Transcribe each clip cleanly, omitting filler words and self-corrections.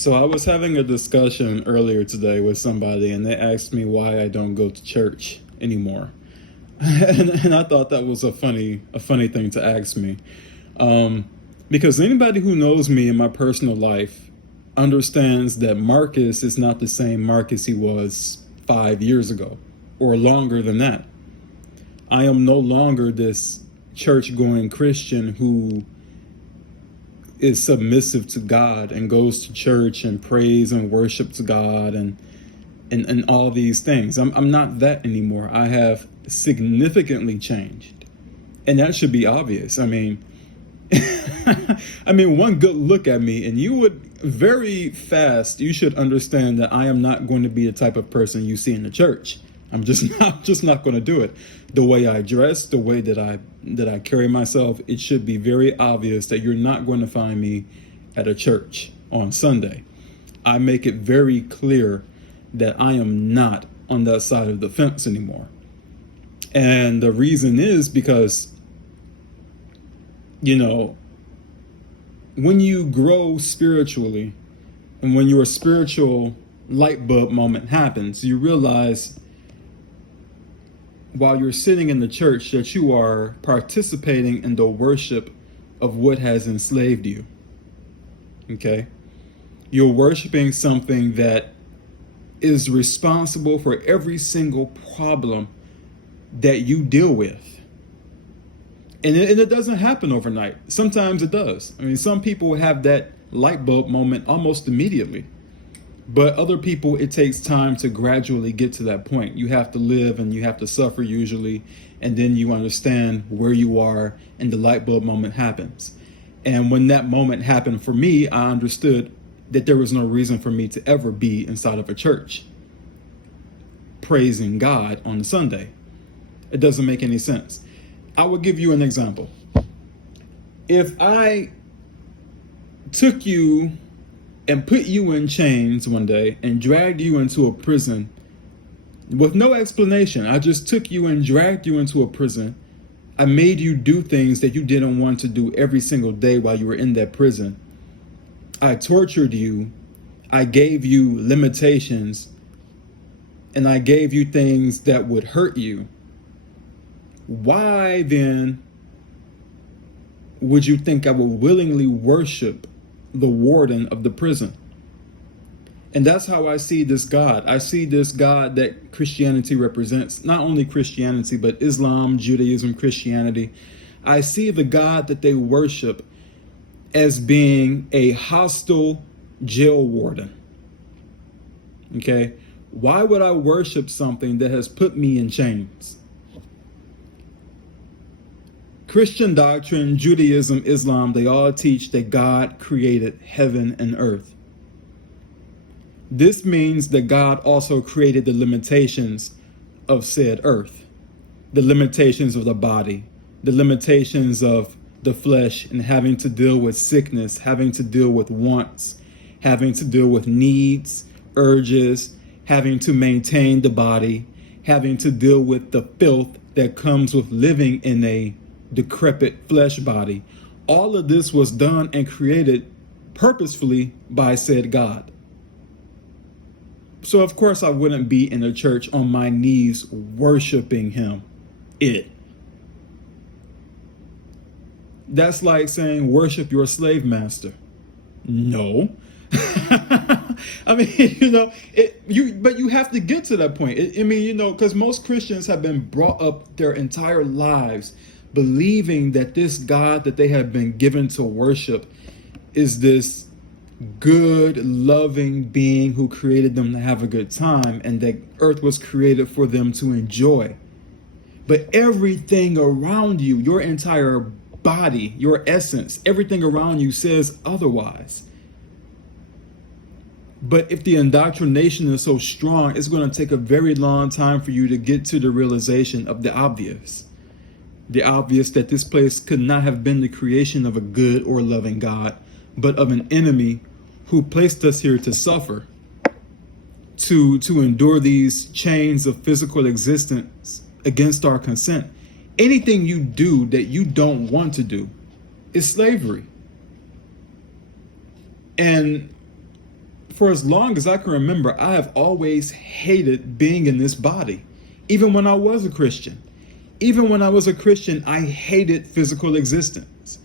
So I was having a discussion earlier today with somebody, and they asked me why I don't go to church anymore. And I thought that was a funny thing to ask me, because anybody who knows me in my personal life understands that Marcus is not the same Marcus he was 5 years ago, or longer than that. I am no longer this church-going Christian who is submissive to God and goes to church and prays and worships God and all these things. I'm not that anymore. I have significantly changed. And that should be obvious. I mean, one good look at me and you would very fast, you should understand that I am not going to be the type of person you see in the church. I'm just not going to do it. The way I dress, the way that I carry myself, it should be very obvious that you're not going to find me at a church on Sunday. I make it very clear that I am not on that side of the fence anymore. And the reason is because, when you grow spiritually and when your spiritual light bulb moment happens, you realize while you're sitting in the church that you are participating in the worship of what has enslaved you. Okay? You're worshiping something that is responsible for every single problem that you deal with. And it doesn't happen overnight. Sometimes it does. Some people have that light bulb moment almost immediately. But other people, it takes time to gradually get to that point. You have to live and you have to suffer usually. And then you understand where you are and the light bulb moment happens. And when that moment happened for me, I understood that there was no reason for me to ever be inside of a church praising God on a Sunday. It doesn't make any sense. I will give you an example. If I took you and put you in chains one day and dragged you into a prison with no explanation. I just took you and dragged you into a prison. I made you do things that you didn't want to do every single day while you were in that prison. I tortured you. I gave you limitations. And I gave you things that would hurt you. Why then would you think I would willingly worship the warden of the prison? And that's how I see this God. I see this God that Christianity represents, not only Christianity, but Islam, Judaism, Christianity. I see the God that they worship as being a hostile jail warden. Okay? Why would I worship something that has put me in chains? Christian doctrine, Judaism, Islam, they all teach that God created heaven and earth. This means that God also created the limitations of said earth, the limitations of the body, the limitations of the flesh, and having to deal with sickness, having to deal with wants, having to deal with needs, urges, having to maintain the body, having to deal with the filth that comes with living in a decrepit flesh body. All of this was done and created purposefully by said God. So of course I wouldn't be in a church on my knees worshiping him. That's like saying worship your slave master. No. But you have to get to that point. Because most Christians have been brought up their entire lives believing that this God that they have been given to worship is this good, loving being who created them to have a good time, and that earth was created for them to enjoy. But everything around you, your entire body, your essence, everything around you says otherwise. But if the indoctrination is so strong, it's going to take a very long time for you to get to the realization of the obvious. The obvious that this place could not have been the creation of a good or loving God, but of an enemy who placed us here to suffer, to endure these chains of physical existence against our consent. Anything you do that you don't want to do is slavery. And For as long as I can remember, I have always hated being in this body, even when I was a Christian. Even when I was a Christian, I hated physical existence.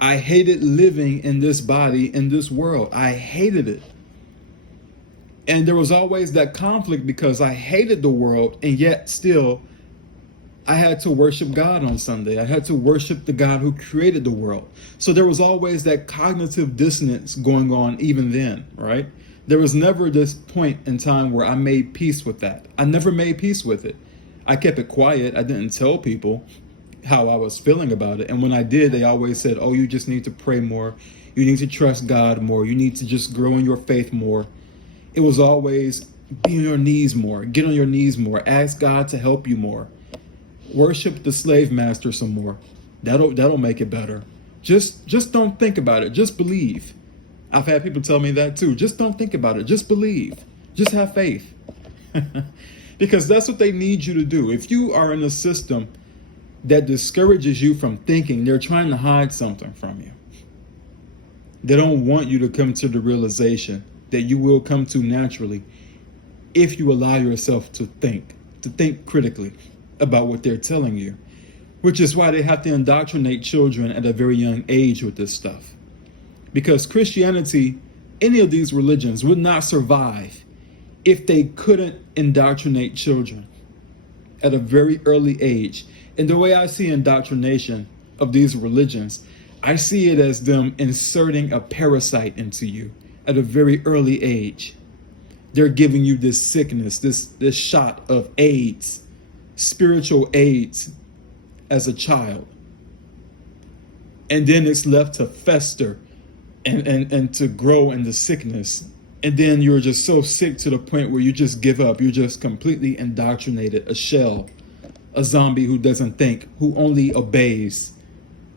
I hated living in this body, in this world. I hated it. And there was always that conflict because I hated the world, and yet still I had to worship God on Sunday. I had to worship the God who created the world. So there was always that cognitive dissonance going on even then, right? There was never this point in time where I made peace with that. I never made peace with it. I kept it quiet. I didn't tell people how I was feeling about it. And when I did, they always said, oh, you just need to pray more. You need to trust God more. You need to just grow in your faith more. It was always be on your knees more, get on your knees more, ask God to help you more, worship the slave master some more. That'll make it better. Just don't think about it. Just believe. I've had people tell me that too. Just don't think about it. Just believe. Just have faith. Because that's what they need you to do. If you are in a system that discourages you from thinking, they're trying to hide something from you. They don't want you to come to the realization that you will come to naturally if you allow yourself to think critically about what they're telling you, which is why they have to indoctrinate children at a very young age with this stuff. Because Christianity, any of these religions would not survive if they couldn't indoctrinate children at a very early age. And the way I see indoctrination of these religions, I see it as them inserting a parasite into you at a very early age. They're giving you this sickness, this shot of AIDS, spiritual AIDS as a child. And then it's left to fester and to grow in the sickness. And then you're just so sick to the point where you just give up. You're just completely indoctrinated, a shell, a zombie who doesn't think, who only obeys,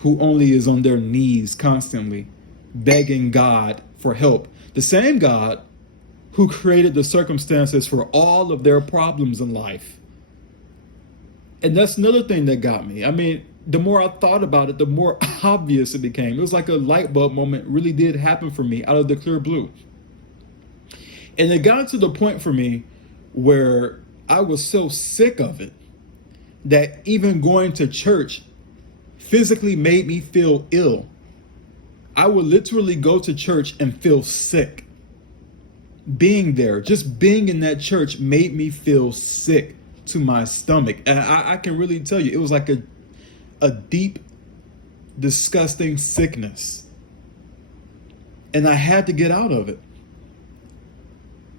who only is on their knees constantly, begging God for help. The same God who created the circumstances for all of their problems in life. And that's another thing that got me. I mean, the more I thought about it, the more obvious it became. It was like a light bulb moment really did happen for me out of the clear blue. And it got to the point for me where I was so sick of it that even going to church physically made me feel ill. I would literally go to church and feel sick. Being there, just being in that church made me feel sick to my stomach. And I can really tell you, it was like a deep, disgusting sickness. And I had to get out of it.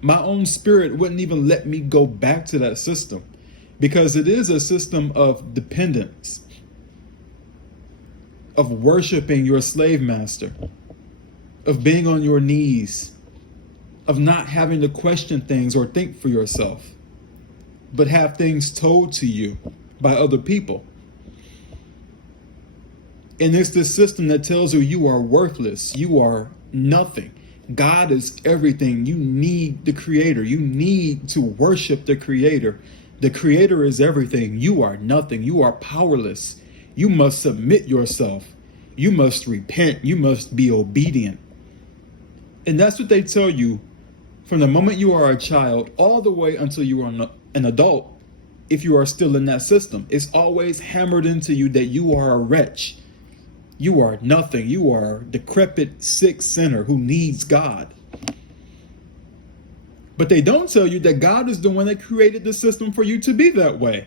My own spirit wouldn't even let me go back to that system because it is a system of dependence, of worshiping your slave master, of being on your knees, of not having to question things or think for yourself, but have things told to you by other people. And it's this system that tells you you are worthless, you are nothing. God is everything. You need the Creator. You need to worship the Creator. The Creator is everything. You are nothing. You are powerless. You must submit yourself. You must repent. You must be obedient. And that's what they tell you from the moment you are a child all the way until you are an adult. If you are still in that system, it's always hammered into you that you are a wretch. You are nothing. You are a decrepit, sick sinner who needs God. But they don't tell you that God is the one that created the system for you to be that way.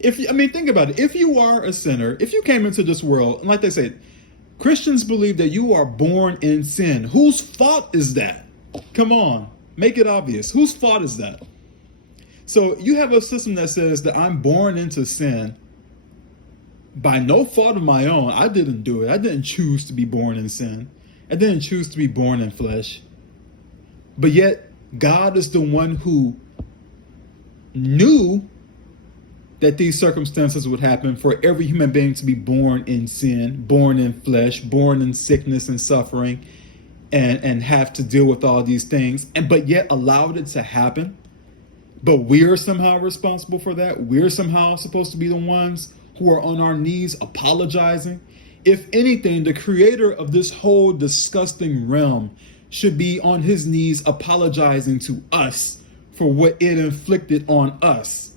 Think about it. If you are a sinner, if you came into this world, and like they say, Christians believe that you are born in sin. Whose fault is that? Come on, make it obvious. Whose fault is that? So you have a system that says that I'm born into sin by no fault of my own. I didn't do it. I didn't choose to be born in sin. I didn't choose to be born in flesh. But yet, God is the one who knew that these circumstances would happen for every human being to be born in sin, born in flesh, born in sickness and suffering, and have to deal with all these things, but yet allowed it to happen. But we're somehow responsible for that. We're somehow supposed to be the ones who are on our knees apologizing. If anything, the creator of this whole disgusting realm should be on his knees apologizing to us for what it inflicted on us.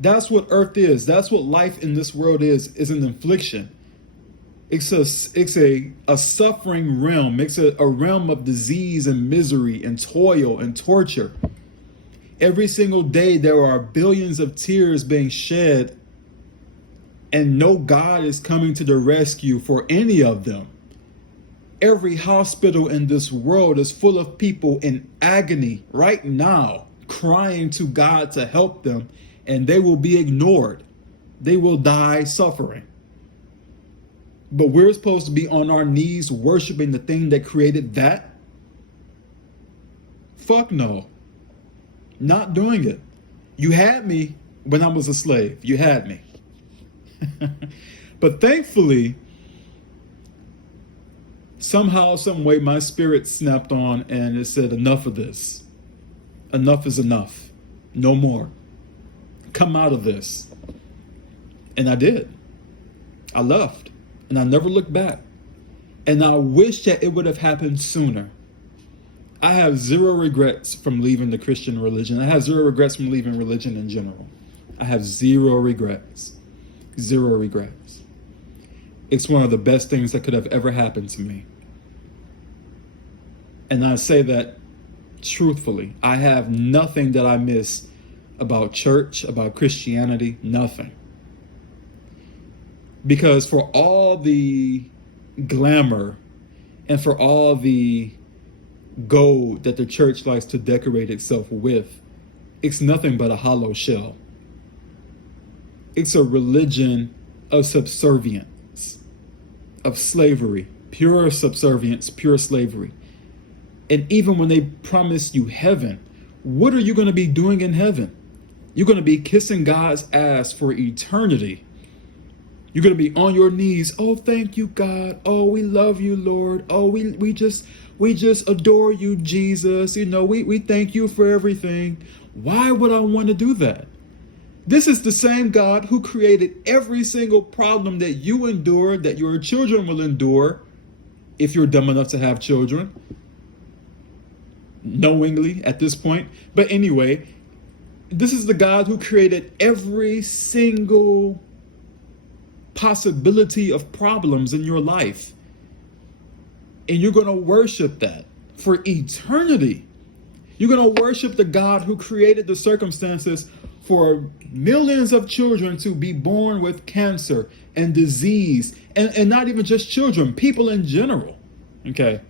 That's what earth is. That's what life in this world is an infliction. It's a suffering realm. It's a realm of disease and misery and toil and torture. Every single day there are billions of tears being shed, and no God is coming to the rescue for any of them. Every hospital in this world is full of people in agony right now, crying to God to help them, and they will be ignored. They will die suffering. But we're supposed to be on our knees worshiping the thing that created that? Fuck no. Not doing it. You had me when I was a slave. You had me. But thankfully, somehow, some way, my spirit snapped on and it said, enough of this. Enough is enough. No more. Come out of this. And I did. I left. And I never looked back. And I wish that it would have happened sooner. I have zero regrets from leaving the Christian religion. I have zero regrets from leaving religion in general. I have zero regrets. Zero regrets. It's one of the best things that could have ever happened to me. And I say that truthfully. I have nothing that I miss about church, about Christianity, nothing. Because for all the glamour and for all the gold that the church likes to decorate itself with, it's nothing but a hollow shell. It's a religion of subservience, of slavery, pure subservience, pure slavery. And even when they promise you heaven, what are you going to be doing in heaven? You're going to be kissing God's ass for eternity. You're going to be on your knees. Oh, thank you, God. Oh, we love you, Lord. Oh, we just adore you, Jesus. You know, we thank you for everything. Why would I want to do that? This is the same God who created every single problem that you endure, that your children will endure, if you're dumb enough to have children, knowingly at this point. But anyway, this is the God who created every single possibility of problems in your life. And you're going to worship that for eternity. You're going to worship the God who created the circumstances for millions of children to be born with cancer and disease, and not even just children, people in general, okay?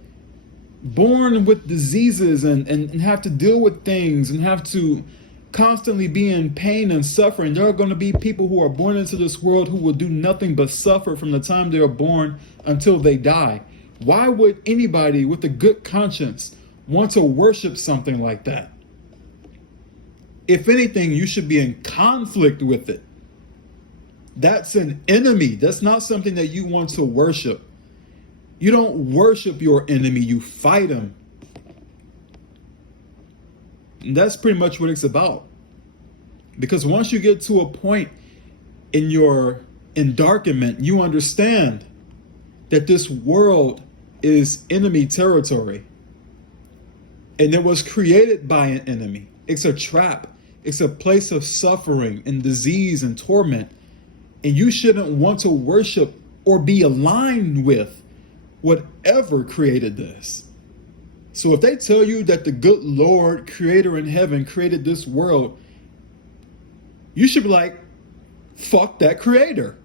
Born with diseases and have to deal with things and have to constantly be in pain and suffering. There are going to be people who are born into this world who will do nothing but suffer from the time they are born until they die. Why would anybody with a good conscience want to worship something like that? If anything, you should be in conflict with it. That's an enemy. That's not something that you want to worship. You don't worship your enemy, you fight him. And that's pretty much what it's about. Because once you get to a point in your endarkenment, you understand that this world is enemy territory. And it was created by an enemy. It's a trap. It's a place of suffering and disease and torment. And you shouldn't want to worship or be aligned with whatever created this. So if they tell you that the good Lord, creator in heaven, created this world, you should be like, fuck that creator.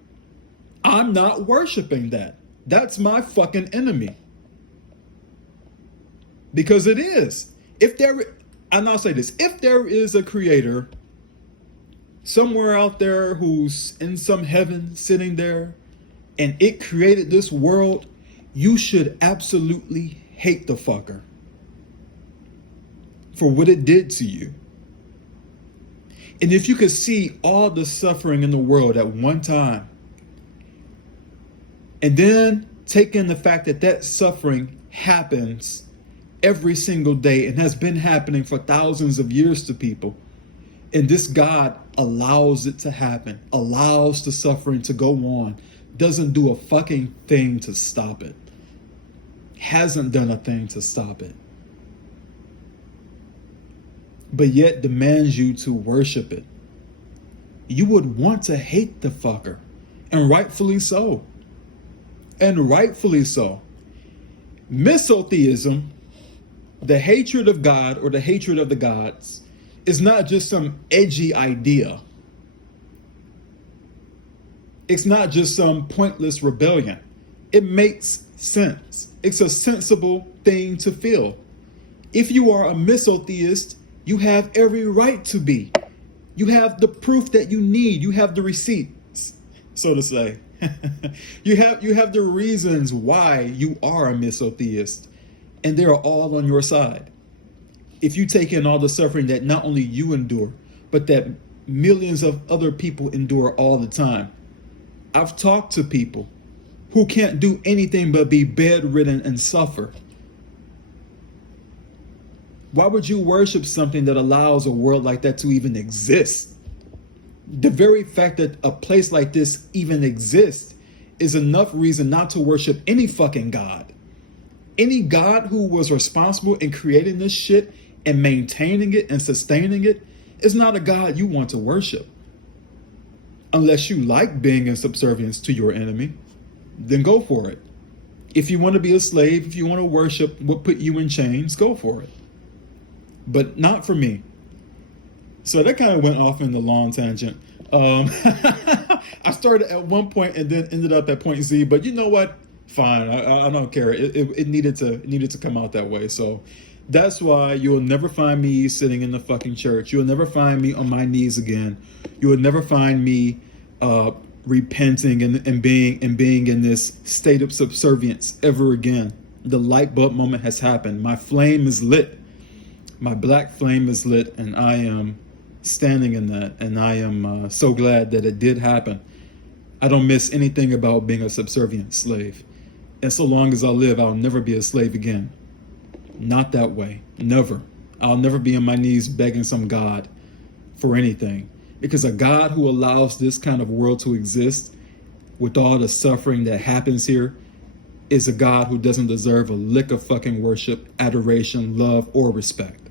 I'm not worshiping that. That's my fucking enemy. Because it is. And I'll say this, if there is a creator somewhere out there who's in some heaven sitting there and it created this world, you should absolutely hate the fucker for what it did to you. And if you could see all the suffering in the world at one time, and then take in the fact that that suffering happens every single day and has been happening for thousands of years to people, and this God allows it to happen, allows the suffering to go on, doesn't do a fucking thing to stop it. hasn't done a thing to stop it, but yet demands you to worship it. You would want to hate the fucker, and rightfully so. And rightfully so. Misotheism, the hatred of God or the hatred of the gods, is not just some edgy idea. It's not just some pointless rebellion. It makes sense. It's a sensible thing to feel. If you are a misotheist, you have every right to be. You have the proof that you need. You have the receipts, so to say. you have the reasons why you are a misotheist, and they are all on your side. If you take in all the suffering that not only you endure, but that millions of other people endure all the time. I've talked to people who can't do anything but be bedridden and suffer. Why would you worship something that allows a world like that to even exist? The very fact that a place like this even exists is enough reason not to worship any fucking God. Any God who was responsible in creating this shit and maintaining it and sustaining it is not a God you want to worship. Unless you like being in subservience to your enemy, then go for it. If you want to be a slave, if you want to worship what put you in chains, go for it. But not for me. So that kind of went off in the long tangent. I started at one point and then ended up at point Z, but you know what? Fine, I don't care. It needed to come out that way. So that's why you'll never find me sitting in the fucking church. You'll never find me on my knees again. You will never find me repenting and being in this state of subservience ever again. The light bulb moment has happened. My flame is lit. My black flame is lit, and I am standing in that, and I am so glad that it did happen. I don't miss anything about being a subservient slave. And so long as I live, I'll never be a slave again. Not that way. Never. I'll never be on my knees begging some God for anything. Because a God who allows this kind of world to exist with all the suffering that happens here is a God who doesn't deserve a lick of fucking worship, adoration, love, or respect.